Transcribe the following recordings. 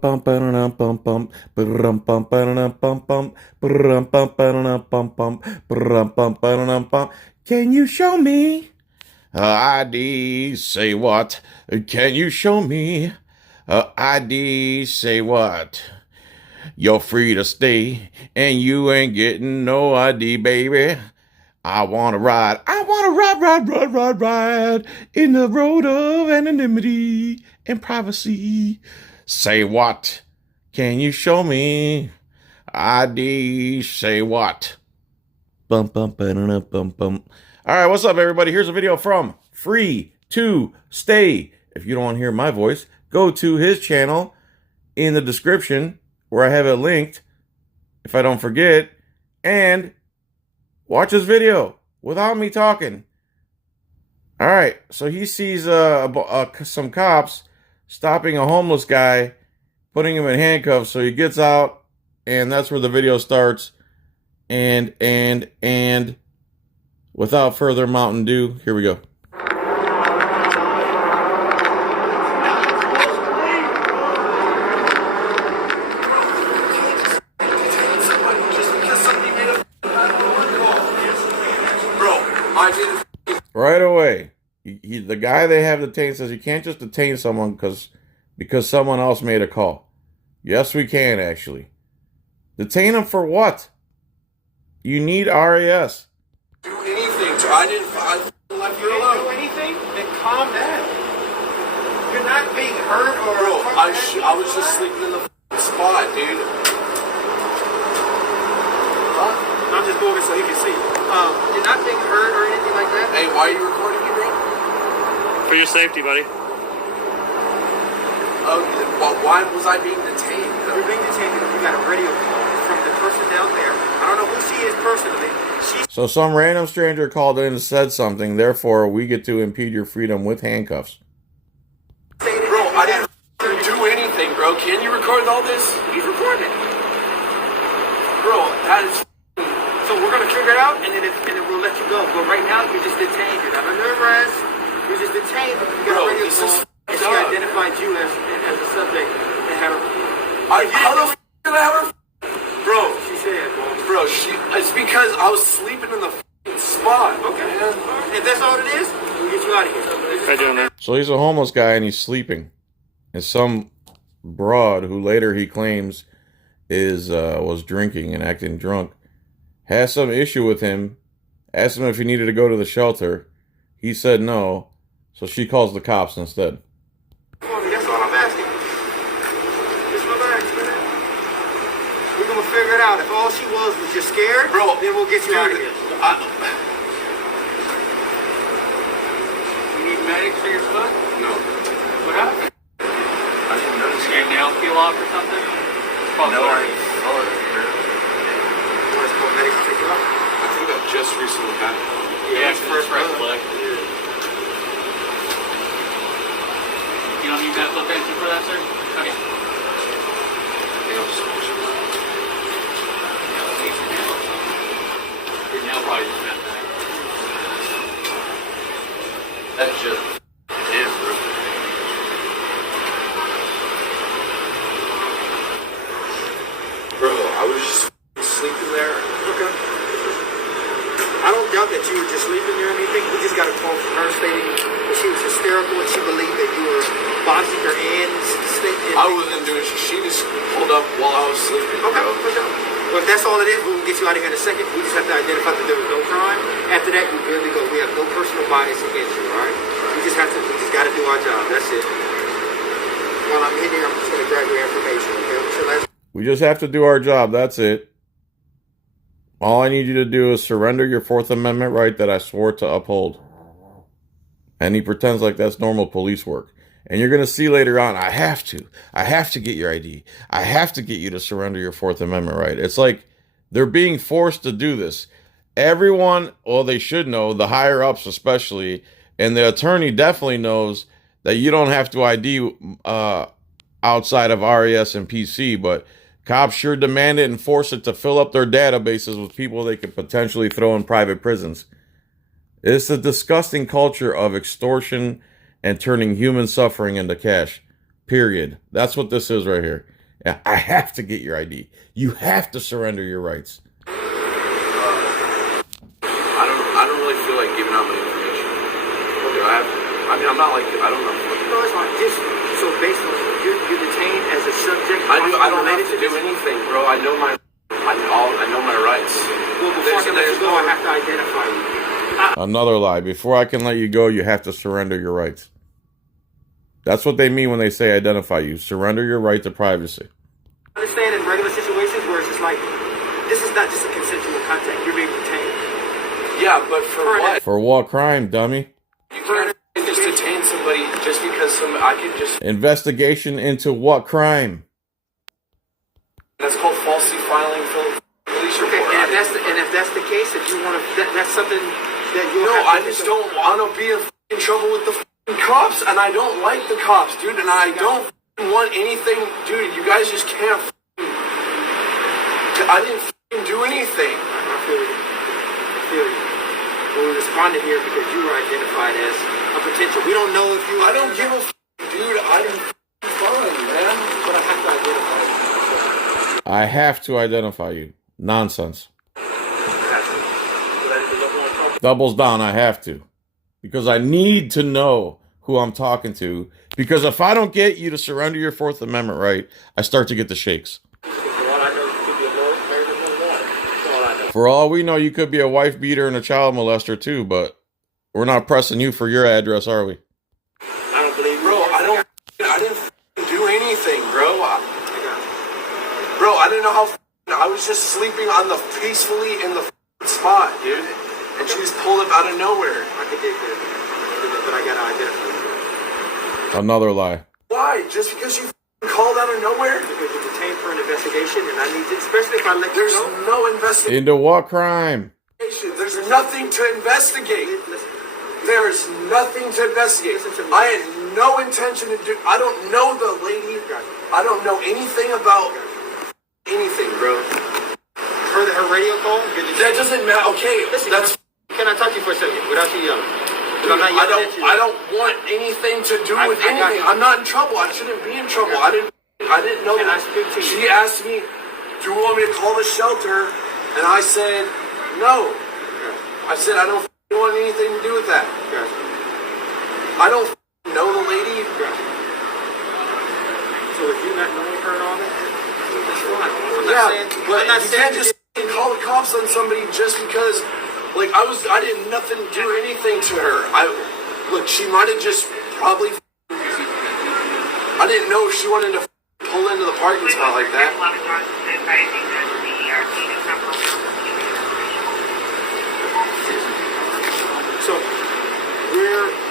bum ba bum bum bum bum ba bum bum bum bum bum bum. Can you show me ID? Say what? Can you show me ID? Say what? You're free to stay, and you ain't getting no ID, baby. I wanna ride. I wanna ride in the road of anonymity and privacy. Say what? Can you show me ID? Say what? Bum bum ba bum bum. All right, what's up, everybody? Here's a video from Free to Stay. If you don't want to hear my voice, go to his channel in the description where I have it linked, if I don't forget, and watch this video without me talking. All right, so he sees some cops stopping a homeless guy, putting him in handcuffs. So he gets out, and that's where the video starts. And without further Mountain Dew, here we go. Right away, the guy they have detained says you can't just detain someone because someone else made a call. Yes, we can, actually. Detain them for what? You need RAS. Do anything. I left you alone. Do anything? Then calm down. You're not being hurt or... Bro, I was just sleeping in the spot, dude. Huh? I'm just moving so you can see. You're not being hurt or anything like that? Hey, why are you recording me, bro? For your safety, buddy. Oh, why was I being detained? You're being detained because you got a radio call from the person down there. I don't know who she is personally. So some random stranger called in and said something, therefore we get to impede your freedom with handcuffs. Bro, I didn't do anything, bro. Can you record all this? He's recording it. Bro, that is... So we're going to figure it out, and then we'll let you go. But right now, you're just detained. You're not under arrest. You're just detained. You got a radio call, and she identified you as a subject and had her... How the f*** did I have her... Bro, she said, bro, it's because I was sleeping in the spot. Okay. Man. If that's all it is, we'll get you out of here. So he's a homeless guy and he's sleeping. And some broad, who later he claims was drinking and acting drunk, has some issue with him, asked him if he needed to go to the shelter. He said no, so she calls the cops instead. That's all I'm asking. Just relax, man. We're going to figure it out. If all she was just scared, bro, then we'll get you out of here. You need medics for your foot? No. What happened? I didn't notice your nail peel off or something? No, Medics to take you out? I think that just recently happened. Yeah, it's first breath flag. You don't need medical attention for that, sir? Okay. Your nail probably just bent back. That's just... Damn, bro. Bro, I was just sleeping there. Okay. I don't doubt that you were just sleeping there or anything. We just got a call from her stating that she was hysterical and she believed that you were boxing her in. I wasn't doing shit. She just pulled up while I was sleeping. Okay, for sure. Well, if that's all it is, we will get you out of here in a second. We just have to identify that there was no crime. After that, you're good to go. We have no personal bias against you, all right? We just got to do our job. That's it. While I'm in here, I'm just going to grab your information, okay? What's your last... We just have to do our job, that's it. All I need you to do is surrender your Fourth Amendment right that I swore to uphold. And he pretends like that's normal police work. And you're going to see later on, I have to get your ID. I have to get you to surrender your Fourth Amendment right. It's like they're being forced to do this. Everyone, well, they should know, the higher ups especially, and the attorney definitely knows that you don't have to ID outside of RAS and PC, but cops sure demand it and force it to fill up their databases with people they could potentially throw in private prisons. It's a disgusting culture of extortion and turning human suffering into cash. Period. That's what this is right here. Yeah, I have to get your ID. You have to surrender your rights. I don't really feel like giving out my information. Do I have? I mean, I'm not like I don't know. No, it's fine. Just so based on you're detained as a subject. I don't have to do anything, bro. I know my rights. Well, before I can let you go, I have to identify you. Another lie. Before I can let you go, you have to surrender your rights. That's what they mean when they say identify you. Surrender your right to privacy. I understand in regular situations where it's just like, this is not just a consensual contact. You're being detained. Yeah, but for what? For what crime, dummy? You can't just detain somebody just because I could just. Investigation into what crime? That's called falsely filing for police report. Okay, and if that's the case, if you want to, that's something that you. No, I just don't want to be in trouble with the cops, and I don't like the cops, dude, and I don't want anything, dude. You guys just can't. I didn't do anything. I feel you. Well, we responded here because you were identified as a potential. We don't know if you. I don't give a dude. I didn't fine, man. But I have to identify you. I have to identify you. Nonsense. Doubles down, I have to. Because I need to know who I'm talking to. Because if I don't get you to surrender your Fourth Amendment right, I start to get the shakes. For all we know, you could be a wife beater and a child molester too, but we're not pressing you for your address, are we? I don't believe, bro. I didn't do anything, bro. Bro, I didn't know how. I was just sleeping on the peacefully in the spot, dude. And she just pulled up out of nowhere. I could get there, but I gotta identify you. Another lie. Why? Just because you called out of nowhere? Because you're detained for an investigation, and I need to, especially if I let you There's go. no investigation. Into what crime? There's nothing to investigate. Listen, There is nothing to investigate. Listen to me. I had no intention to do. I don't know the lady. I don't know anything about anything, bro. heard her radio call. That doesn't matter. Okay, Listen, that's. can I talk to you for a second without you yelling? I'm not yelling at you. I don't want anything to do with anything. I'm not in trouble. I shouldn't be in trouble. I didn't know Can that. I speak to you? She asked me, "Do you want me to call the shelter?" And I said, "No." I said, "I don't want anything to do with that." I don't know the lady. So if you're not knowing her and all that, that's fine. But you can't just call the cops on somebody just because, like, I did nothing, do anything to her. Look, she might have just probably. I didn't know if she wanted to pull into the parking spot like that. So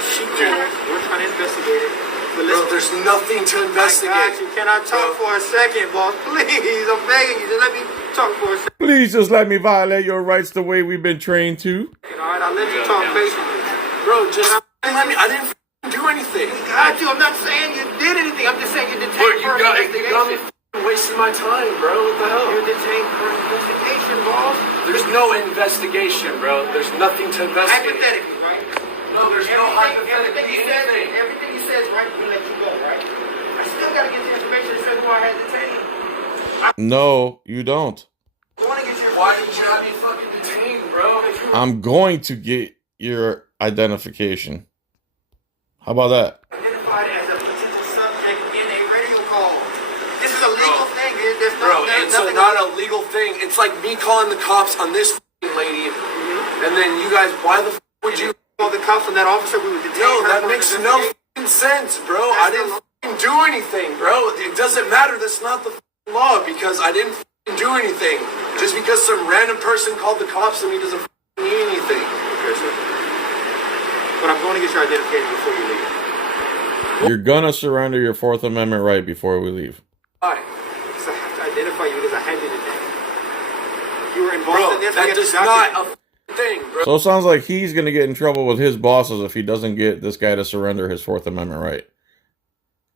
she called, we're trying to investigate it. But Bro, there's nothing to investigate. I got you. Can I talk for a second, boss? Please, I'm begging you. Just let me talk for a second. Please just let me violate your rights the way we've been trained to. All right, I'll let you talk patiently. Bro, just let me. I didn't do anything. Got you. I'm not saying you did anything. I'm just saying you're detained Look, for an you got me investigation. wasting my time, bro. What the hell? You're detained for an investigation, boss. There's no investigation, bro. There's nothing to investigate. Hypothetically, right? No, there's no hypothetically anything. Everything he says, right, we let you go, right? I still got to get the information to say who I had detained. No, you don't. I want to get your. Why did you have me fucking detained, bro? I'm going to get your identification. How about that? Identified as a potential subject in a radio call. This is a legal thing. There's no, Bro, there's it's nothing not a legal thing. It's like me calling the cops on this lady, and then you guys, why the would you call the cops on that officer. We would detain No, her that for makes an no investigation. sense, bro. I didn't do anything, bro. It doesn't matter. That's not the law because I didn't do anything. Just because some random person called the cops on me doesn't mean anything. Okay, sir. But I'm going to get your identification before you leave. You're gonna surrender your Fourth Amendment right before we leave. Why? Because I have to identify you because I had you today. You were involved Bro, in this. that is not a thing, bro. So it sounds like he's gonna get in trouble with his bosses if he doesn't get this guy to surrender his Fourth Amendment right.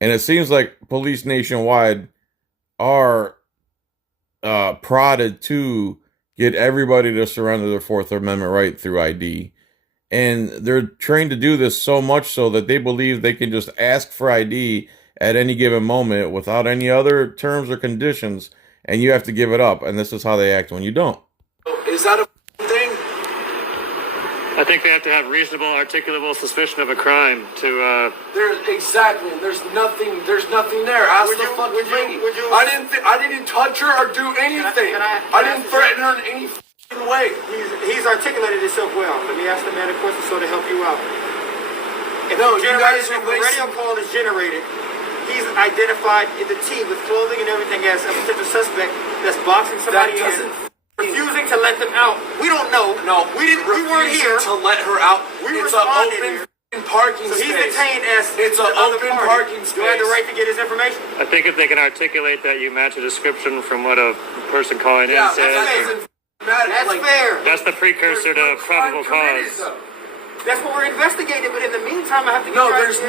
And it seems like police nationwide are prodded to get everybody to surrender their Fourth Amendment right through ID. And they're trained to do this so much so that they believe they can just ask for ID at any given moment without any other terms or conditions, and you have to give it up. And this is how they act when you don't. Is that a thing? I think they have to have reasonable, articulable suspicion of a crime to. Exactly. There's nothing there. Ask the fucking lady. I didn't touch her or do anything. I didn't threaten her in any way. He's articulated himself well. Let me ask the man a question so to help you out. If you guys are if a radio call is generated, he's identified in the T with clothing and everything as a potential suspect that's boxing somebody in, refusing to let them out. We don't know. No, we weren't here to let her out. It's an open parking space. So he's detained as it's an open parking space. Do I have the right to get his information? I think if they can articulate that you match a description from what a person calling in says. That's fair. That's the precursor to probable cause. That's what we're investigating, but in the meantime, I have to get there's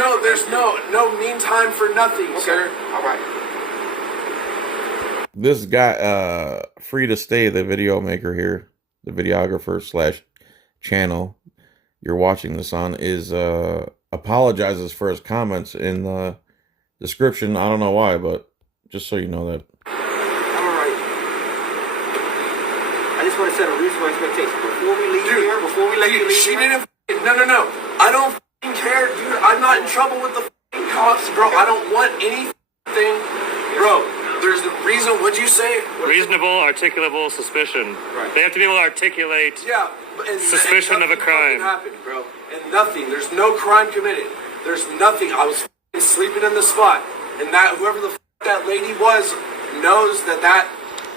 no meantime for nothing, sir. All right. This guy, Free to Stay, the video maker here, the videographer / channel you're watching this on, is apologizes for his comments in the description. I don't know why, but just so you know that. All right. I just want to set a reasonable expectation before we leave here. Before we let you leave. She didn't. No. I don't care, dude. I'm not in trouble with the cops, bro. I don't want anything, bro. There's the reason. What'd you say? Reasonable, articulable suspicion. Right. They have to be able to articulate suspicion of a crime. Happened, bro. And nothing. There's no crime committed. There's nothing. I was sleeping in the spot, and that whoever the that lady was knows that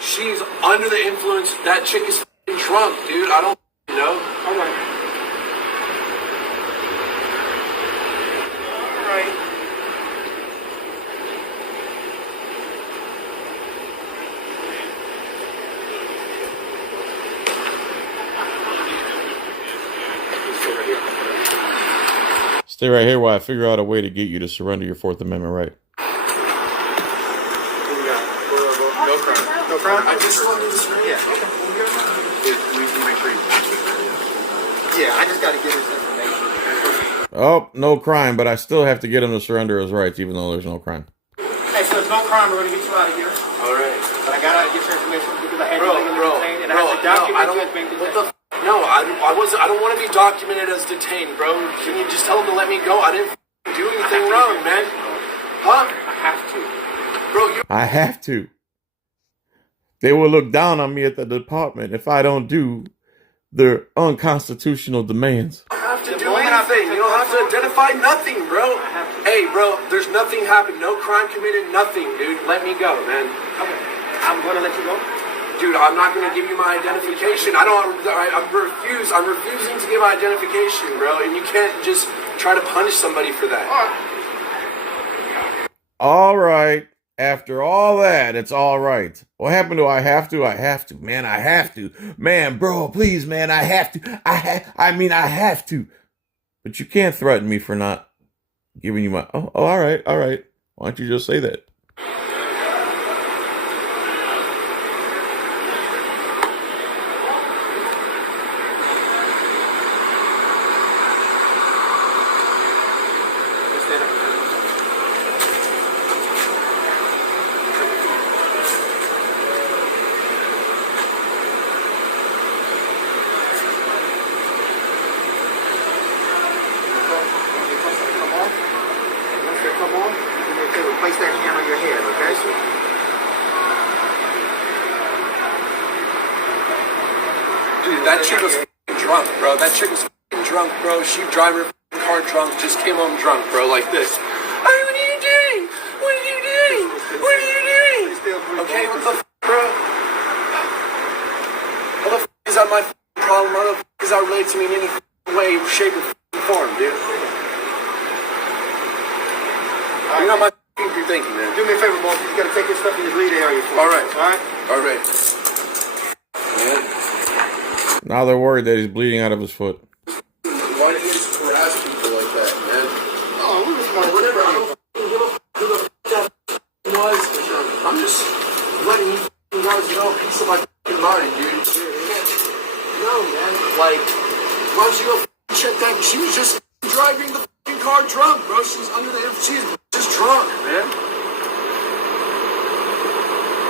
she's under the influence. That chick is drunk, dude. I don't know. All right. Stay right here while I figure out a way to get you to surrender your Fourth Amendment right. No crime. No crime? I just wanted to surrender. Yeah. Okay. Yeah, I just got to get his information. Oh, no crime, but I still have to get him to surrender his rights, even though there's no crime. Hey, so there's no crime. We're going to get you out of here. All right. But I got to get your information because I had you legally detained, and I have to document you as being detained. No, I don't want to be documented as detained, bro. Can you just tell them to let me go? I didn't do anything wrong, man. Huh? I have to. Bro, I have to. They will look down on me at the department if I don't do their unconstitutional demands. You don't have to do anything. You don't have to identify nothing, bro. Hey, bro, there's nothing happened. No crime committed, nothing, dude. Let me go, man. Okay. I'm going to let you go. Dude, I'm not going to give you my identification. I'm refusing to give my identification, bro. And you can't just try to punish somebody for that. All right. After all that, it's all right. What happened to I have to? I have to. Man, I have to. Man, bro, please, man, I have to. I have to. But you can't threaten me for not giving you my... Oh, all right. Why don't you just say that? Place that hand on your head, okay? Dude, that chick was drunk, bro. That chick was drunk, bro. She driving her car drunk, just came home drunk, bro, like this. Hey, what are you doing? What are you doing? What are you doing? Okay, what the bro? What the is that my problem? What the is that related to me in any way, shape, or form, dude? You're not my you're thinking, man. Do me a favor, boss. You gotta take this stuff in your bleed area for me. All right. Man. Now they're worried that he's bleeding out of his foot. Why do you harass people like that, man? Oh, whatever. I don't give a who the that was. I'm just letting you guys know a piece of my mind, dude. No, man. Like, why don't you go check that? She was just driving the car drunk, bro. She was under the influence. She was just drunk. trunk, man.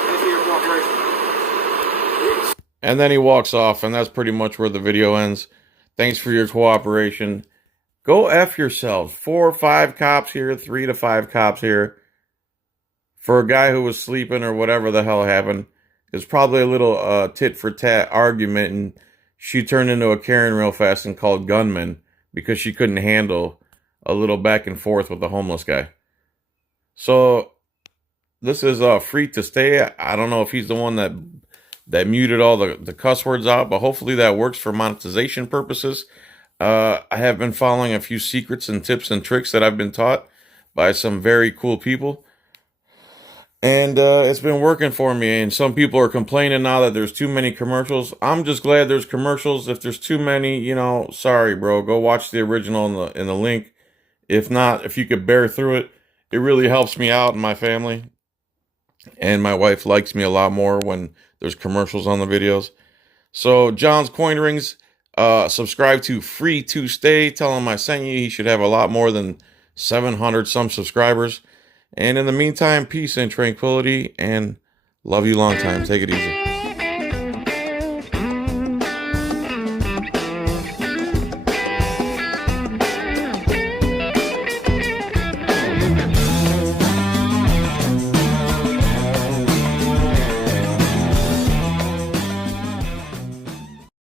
Thanks for your cooperation. And then he walks off, and that's pretty much where the video ends. Thanks for your cooperation. Go F yourselves. 4 or 5 cops here, 3 to 5 cops here. For a guy who was sleeping or whatever the hell happened. It's probably a little tit for tat argument, and she turned into a Karen real fast and called gunman because she couldn't handle a little back and forth with the homeless guy. So this is free to stay. I don't know if he's the one that muted all the cuss words out, but hopefully that works for monetization purposes. I have been following a few secrets and tips and tricks that I've been taught by some very cool people. And it's been working for me. And some people are complaining now that there's too many commercials. I'm just glad there's commercials. If there's too many, you know, sorry, bro. Go watch the original in the link. If not, if you could bear through it, it really helps me out and my family. And my wife likes me a lot more when there's commercials on the videos. So John's Coin Rings, subscribe to Free to Stay. Tell him I sent you. He should have a lot more than 700 some subscribers. And in the meantime, peace and tranquility, and love you long time. Take it easy.